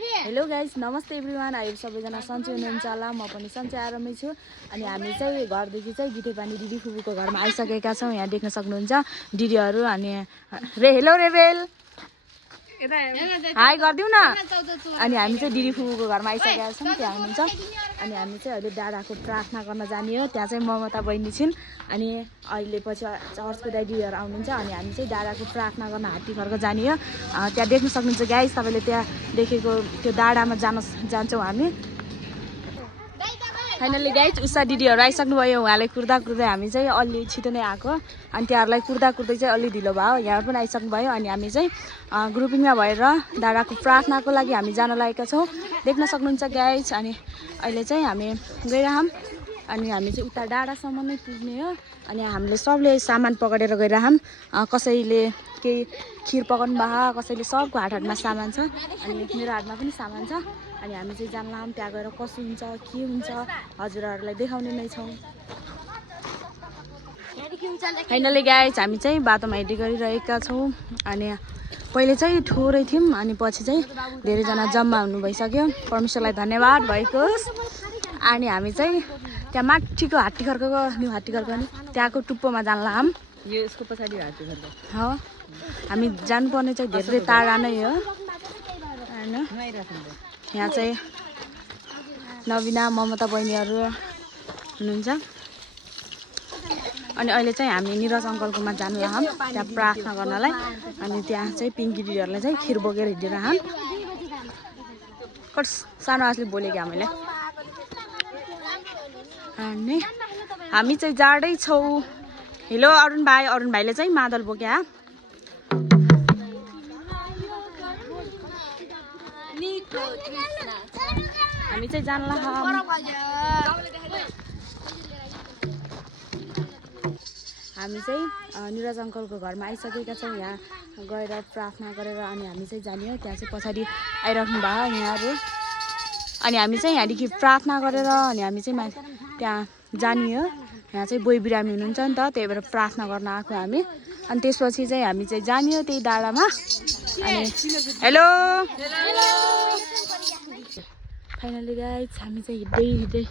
Hello guys, नमस्ते everyone. आइ सबैजना सन्चै हुनुहुन्छ होला। म पनि सन्चै आरामै छु। अनि हामी चाहिँ घरदेखि चाहिँ गितेपानी दिदी फुपूको घरमा आइसकेका छौँ। यहाँ देख्न सक्नुहुन्छ दिदीहरू। अनि हेलो रेबेल, हाई गरिदिउँ न। अनि हामी चाहिँ दिदी फुपूको घरमा आइसकेका छौँ, त्यहाँ हुनुहुन्छ। अनि हामी चाहिँ अहिले डाँडाको प्रार्थना गर्न जाने हो। त्यहाँ चाहिँ ममता बहिनी छिन्। अनि अहिले पछि चर्चको दिदीहरू आउनुहुन्छ। अनि हामी चाहिँ डाँडाको प्रार्थना गर्न हात्ती घरको जाने हो। त्यहाँ देख्न सक्नुहुन्छ गाइस, तपाईँले त्यहाँ देखेको त्यो डाँडामा जान्छौँ हामी। फाइनली गाइस, उषा दिदीहरू आइसक्नुभयो। उहाँले कुर्दा कुर्दै हामी चाहिँ अलि छिटो नै आएको। अनि त्यहाँहरूलाई कुर्दा कुर्दै चाहिँ अलि ढिलो भयो। यहाँ पनि आइसक्नुभयो। अनि हामी चाहिँ ग्रुपिङमा भएर डाँडाको प्रार्थनाको लागि हामी जान लागेका छौँ। देख्न सक्नुहुन्छ गाइस। अनि अहिले चाहिँ हामी गइरहौँ। अनि हामी चाहिँ उता डाँडासम्म नै पुग्ने हो। अनि हामीले सबले सामान पकडेर गइरहौँ। कसैले केही खिर पकाउनु भयो, कसैले सबको हातमा सामान छ। अनि मेरो हातमा पनि सामान छ। अनि हामी चाहिँ जानलाम त्यहाँ गएर कसो हुन्छ, के हुन्छ, हजुरहरूलाई देखाउने नै छौँ। फाइनली गाइस, हामी चाहिँ बाटोमा हिँड्दै गरिरहेका छौँ। अनि पहिले चाहिँ थोरै थियौँ, अनि पछि चाहिँ धेरैजना जम्मा हुनु भइसक्यो। परमेश्वरलाई धन्यवाद भएको। अनि हामी चाहिँ त्यहाँ माथिको हात्तीघरको न्यू हात्तीघरको नि त्यहाँको टुप्पोमा जानला यो यसको पछाडि हात्तीघरको हो। हामी जानुपर्ने चाहिँ धेरै टाढा नै हो होइन। यहाँ चाहिँ नवीना ममता बहिनीहरू हुनुहुन्छ। अनि अहिले चाहिँ हामी निरज अङ्कलकोमा जानु लाग्यौँ त्यहाँ प्रार्थना गर्नलाई। अनि त्यहाँ चाहिँ पिङ्की दिदीहरूलाई चाहिँ खिर बोकेर हिँडिरहौँ। कस सानो आजले बोल्यो कि हामीले। अनि हामी चाहिँ जाडै छौँ। हेलो अरुण भाइले चाहिँ मादल बोक्या। हामी चाहिँ जान लाग्यौँ। हामी चाहिँ निरज अङ्कलको घरमा आइसकेका छौँ। यहाँ गएर प्रार्थना गरेर अनि हामी चाहिँ जाने हो। त्यहाँ चाहिँ पछाडि आइराख्नु भयो यहाँहरू। अनि हामी चाहिँ यहाँदेखि प्रार्थना गरेर अनि हामी चाहिँ त्यहाँ जाने हो। यहाँ चाहिँ बोइ बिरामी हुनुहुन्छ नि त, त्यही भएर प्रार्थना गर्न आएको हामी। अनि त्यसपछि चाहिँ हामी चाहिँ जाने हो त्यही डाँडामा। अनि हेलो फाइनली गाइस, हामी चाहिँ हिँड्दै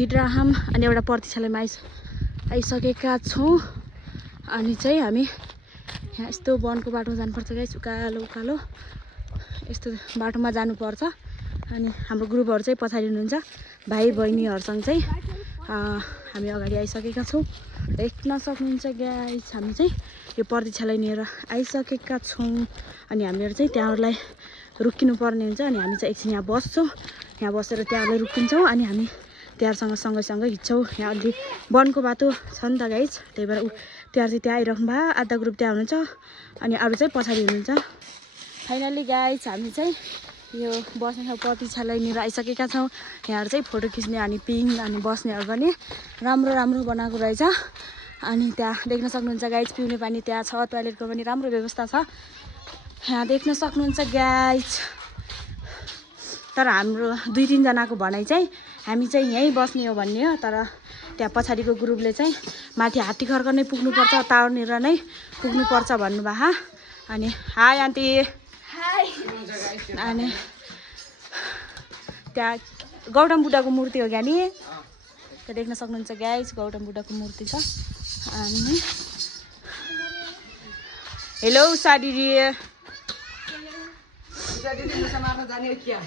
हिँडिरहौँ। अनि एउटा प्रतीक्षालयमा आइसकेका छौँ। अनि चाहिँ हामी यहाँ यस्तो वनको बाटोमा जानुपर्छ गाइस। उकालो उकालो यस्तो बाटोमा जानुपर्छ। अनि हाम्रो ग्रुपहरू चाहिँ पछाडि हुनुहुन्छ। भाइ बहिनीहरूसँग चाहिँ हामी अगाडि आइसकेका छौँ। देख्न सक्नुहुन्छ गाइस, हामी चाहिँ यो प्रतीक्षालय लिएर आइसकेका छौँ। अनि हामीहरू चाहिँ त्यहाँहरूलाई रुकिनु पर्ने हुन्छ। अनि हामी चाहिँ एकछिन यहाँ बस्छौँ। यहाँ बसेर त्यहाँहरूलाई रुकिन्छौँ। अनि हामी त्यहाँहरूसँग सँगै हिँड्छौँ। यहाँ अलि वनको बाटो छ नि त गाइस, त्यही भएर त्यहाँ चाहिँ त्यहाँ आइराख्नु भयो। आधा ग्रुप त्यहाँ हुनुहुन्छ अनि अरू चाहिँ पछाडि हुनुहुन्छ। फाइनली गाइस, हामी चाहिँ यो बस्ने प्रतीक्षालय लिएर आइसकेका छौँ। यहाँहरू चाहिँ फोटो खिच्ने अनि पिङ अनि बस्नेहरू पनि राम्रो बनाएको रहेछ। अनि त्यहाँ देख्न सक्नुहुन्छ गाइस, पिउने पानी त्यहाँ छ। टोयलेटको पनि राम्रो व्यवस्था छ यहाँ देख्न सक्नुहुन्छ गाइस। तर हाम्रो 2-3 जनाको भनाइ चाहिँ हामी चाहिँ यहीँ बस्ने हो भन्ने हो। तर त्यहाँ पछाडिको ग्रुपले चाहिँ माथि हात्तीघरको नै पुग्नुपर्छ, टाउननिर नै पुग्नुपर्छ भन्नुभयो। अनि हाई आन्टी। अनि त्यहाँ गौतम बुद्धको मूर्ति हो क्या नि, त्यहाँ देख्न सक्नुहुन्छ गाइस, गौतम बुद्धको मूर्ति छ। अनि हेलो उषा दिदी।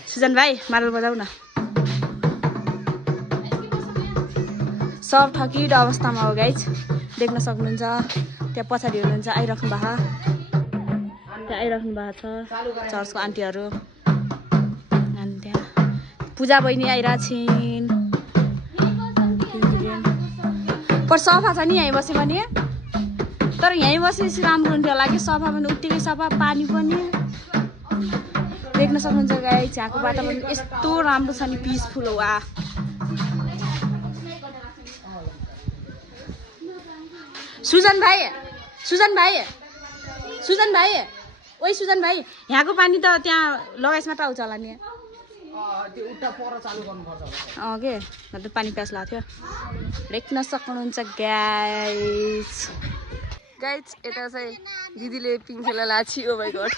सुजन भाइ मादल बजाऊ न। सब थकित अवस्थामा हो गाइस, देख्न सक्नुहुन्छ। त्यहाँ पछाडि हुनुहुन्छ, आइराख्नु भएको, त्यहाँ आइराख्नु भएको छ चर्चको आन्टीहरू। अनि त्यहाँ पूजा बहिनी आइरहेको छिन्। पर सफा छ नि यहीँ बसे पनि। तर यहीँ बसेपछि राम्रो हुन्थ्यो होला कि, सफा पनि उत्तिकै सफा, पानी पनि देख्न सक्नुहुन्छ गाइस। यहाँको वातावरण यस्तो राम्रो छ नि, पिसफुल हो। सुजन भाइ ओइ सुजन भाइ, यहाँको पानी त त्यहाँ लगाइस मात्र आउँछ होला नि। के मतलब पानी प्यास लाग्थ्यो। देख्न सक्नुहुन्छ गाइस। यता चाहिँ दिदीले पिङ खेल्न लाछि। ओ माइ गॉड।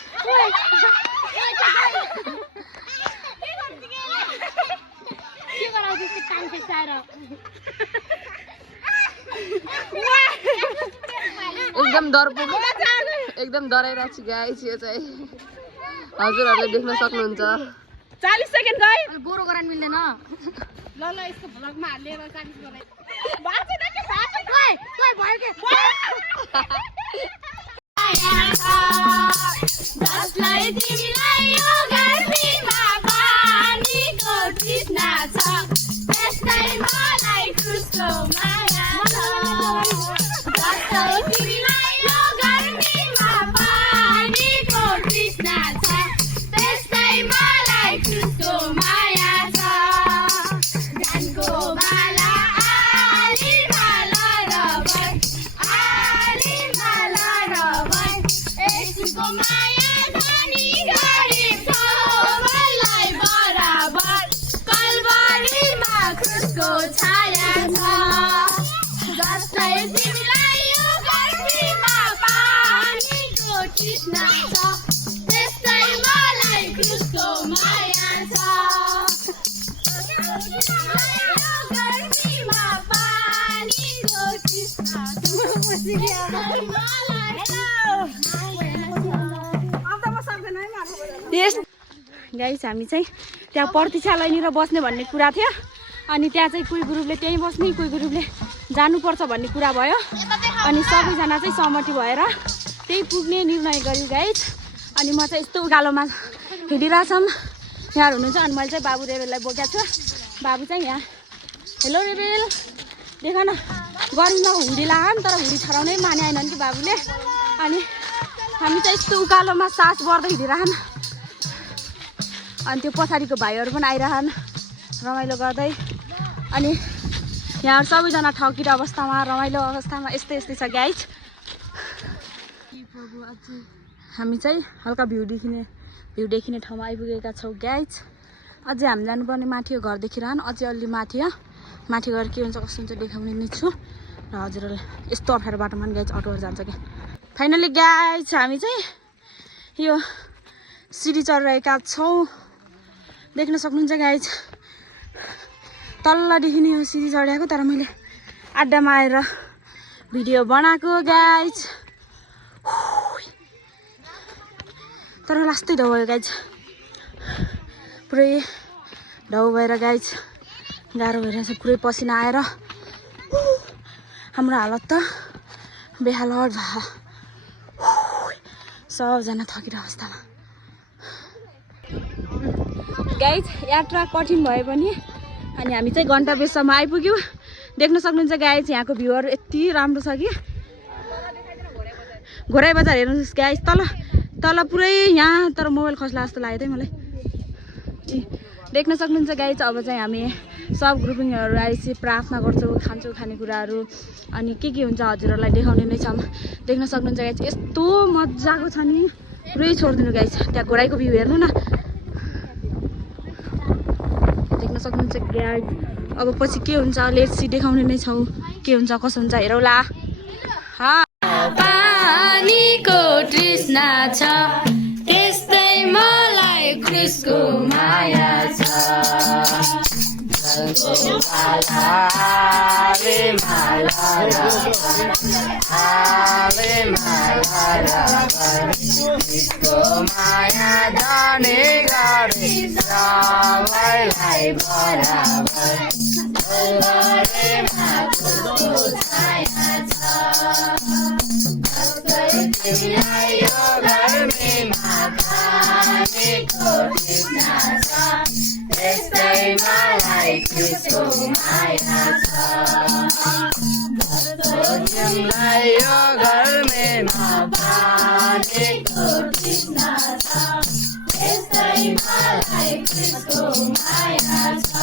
एकदम डराइरहेको छु गाइस यो चाहिँ हजुरहरूले देख्न सक्नुहुन्छ 40 सेकेन्ड गए बोरो गराउन मिल्दैन ल यसको भ्लगमा हालेर 40 गराइ जसलाई तिमीलाई यो गर्मीमा पानीको तृष्णा छ त्यसलाई मलाई खुसको माया छ जसलाई तिमीलाई यो गर्मीमा पानीको तृष्णा छ त्यसलाई मलाई खुसको माया छ ज्ञानको माला आली माला रबर आली माला रबर यसको माया धनी गरिब सबैलाई बराबर कलवरीमा खुसको छाया छ जसलाई तिमीलाई यो गर्मीमा पानीको तृष्णा छ त्यसलाई मलाई खुसको माया छ गर्मीमा पानीको तृष्णा छ गाइस हामी चाहिँ त्यहाँ प्रतीक्षालयनिर बस्ने भन्ने कुरा थियो अनि त्यहाँ चाहिँ कोही ग्रुपले त्यहीँ बस्ने कोही ग्रुपले जानुपर्छ भन्ने कुरा भयो अनि सबैजना चाहिँ सहमति भएर त्यही पुग्ने निर्णय गर्यो गाइस अनि म चाहिँ यस्तो उकालोमा हिँडिरहेछौँ यहाँ हुनुहुन्छ अनि मैले चाहिँ बाबु रेबेललाई बोकेको छु बाबु चाहिँ यहाँ हेलो रेबेल देख न गर्मीमा हुडी लाग्यो तर हुडी छराउनै माने आएन नि बाबुले अनि हामी चाहिँ यस्तो उकालोमा सास बढ्दै हिँडिरहन् अनि त्यो पछाडिको भाइहरू पनि आइरहन् रमाइलो गर्दै अनि यहाँ सबैजना ठकिर अवस्थामा रमाइलो अवस्थामा यस्तै यस्तै छ गाइस हामी चाहिँ हल्का भ्यू देखिने ठाउँमा आइपुगेका छौँ गाइस अझै हामी जानुपर्ने माथि हो घर देखिरहन् अझै अलि माथि गएर के हुन्छ कस्तो हुन्छ देखाउने नै छु र हजुरहरूलाई यस्तो अप्ठ्यारो बाटोमा पनि गाइस अटोहरू जान्छ क्या फाइनली गाइस हामी चाहिँ यो सिडी चढिरहेका छौँ देख्न सक्नुहुन्छ गाइस तल्लादेखि नै यो सिडी चढेको तर मैले अड्डामा आएर भिडियो बनाएको गाइस तर लास्टै ढाउ भयो गाइस पुरै ढाउ भएर गाइस गाह्रो भइरहेछ पुरै पसिना आएर हाम्रो हालत त बेहालत भयो सबजना थकिर अवस्थामा गाइस यात्रा कठिन भए पनि अनि हामी चाहिँ गन्तव्यसम्म आइपुग्यौँ देख्न सक्नुहुन्छ गाइस यहाँको भ्यूहरू यति राम्रो छ कि घोराई बजार हेर्नुहोस् गाइस तल पुरै यहाँ तर मोबाइल खस्ला जस्तो लाग्यो है मलाई देख्न सक्नुहुन्छ गाइस अब चाहिँ हामी सब ग्रुपिङहरू आएपछि प्रार्थना गर्छौँ खान्छौँ खानेकुराहरू अनि के हुन्छ हजुरहरूलाई देखाउने नै छौँ देख्न सक्नुहुन्छ गाइस यस्तो मजाको छ नि पुरै छोडिदिनु गाइस त्यहाँ घोराइको भ्यू हेर्नु न देख्न सक्नुहुन्छ गाइस अब पछि के हुन्छ लेट्स देखाउने नै छौँ के हुन्छ कसो हुन्छ हेरौला पानीको तृष्णा छ त्यस्तै मलाई कृष्णको माया छ माया जाने गरी सबैलाई बराबर तिमीलाई यो गर्मीमा पानीको तृष्णा छ त्यस्तै मलाई कृष्णको माया छ तिमीलाई यो गर्मीमा पानीको तृष्णा छ त्यस्तै मलाई कृष्णको माया छ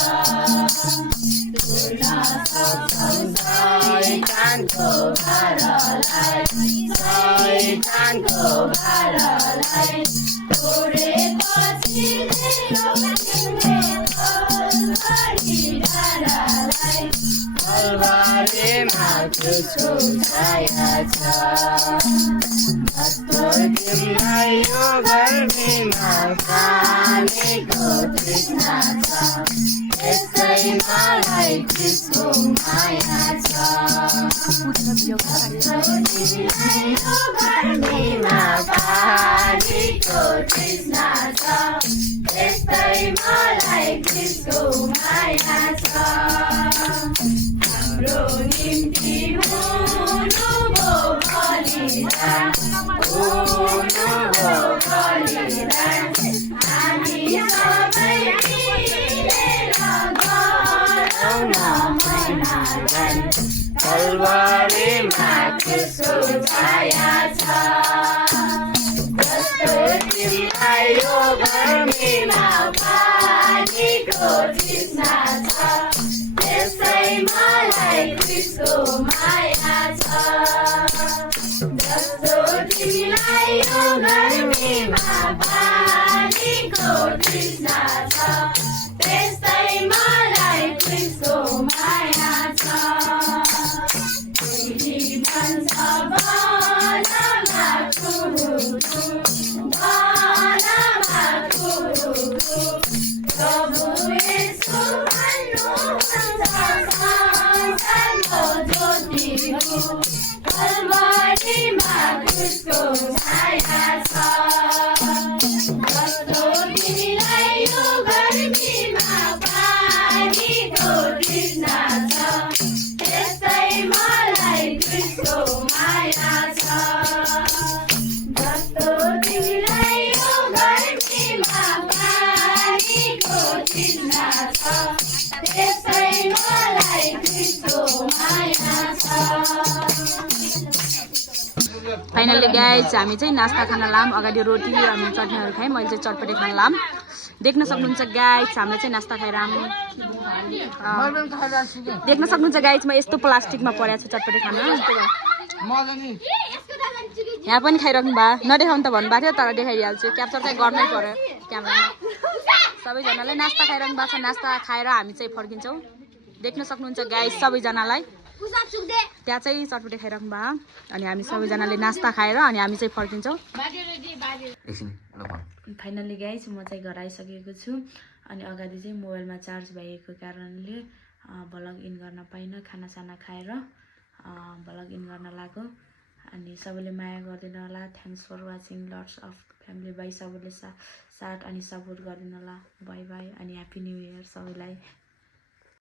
शैतानको भारलाई छोडेपछि कलवरीमा क्रुसको छाया छ जस्तो तिमीलाई यो गर्मीमा पानीको तृष्णा छ त्यस्तै मलाई क्रुसको माया छ गर्मीमा पानीको तृष्णा छ त्यस्तै मलाई क्रिस्टको माया छ हाम्रो निम्ति हुनुभयो बलिदान हुनुभयो बलिदान हामी सबै मिलेर गरौँ न मनागन कल्वरीमा क्रिस्टको छाया छ जस्तो तिमीलाई यो गर्मीमा पानीको तृष्णा छ त्यसै मलाई क्रिस्टको माया छ जस्तो तिमीलाई यो गर्मीमा पानीको तृष्णा छ त्यस्तै मलाई क्रिस्टको माया छ भन्छ कल्वरीमा क्रुसको छाया छ जस्तो तिमीलाई यो गर्मीमा पानीको तृष्णा छ त्यस्तै मलाई क्रुसको माया छ जस्तो तिमीलाई यो गर्मीमा पानीको तृष्णा छ त्यस्तै मलाई क्रुसको माया छ फाइनली गाइज हामी चाहिँ नास्ता खान लाम अगाडि रोटी अनि चटनीहरू खाएँ मैले चाहिँ चटपटे खान लाम देख्न सक्नुहुन्छ गाइज हामीले चाहिँ नास्ता खाएर देख्न सक्नुहुन्छ गाइज म यस्तो प्लास्टिकमा परेको छु चटपटे खाना यहाँ पनि खाइराख्नु भए नदेखाउनु त भन्नुभएको थियो तर देखाइहाल्छु क्याप्चर चाहिँ गर्नै पर्यो क्यामेरामा सबैजनालाई नास्ता खाइरहनु भएको छ नास्ता खाएर हामी चाहिँ फर्किन्छौँ देख्न सक्नुहुन्छ गाइज सबैजनालाई त्यहाँ चाहिँ चटपटे खाइराख्नु भयो अनि हामी सबैजनाले नास्ता खाएर अनि हामी चाहिँ फर्किन्छौँ फाइनल्ली गाइज म चाहिँ घर आइसकेको छु अनि अगाडि चाहिँ मोबाइलमा चार्ज भएको कारणले भ्लग इन गर्न पाइनँ खानासाना खाएर भ्लग इन गर्न लाग्यो अनि सबैले माया गरिदिनु होला thanks for watching lots of family bye सबैले साथ अनि सपोर्ट गरिदिनु होला बाई बाई अनि ह्याप्पी न्यू इयर सबैलाई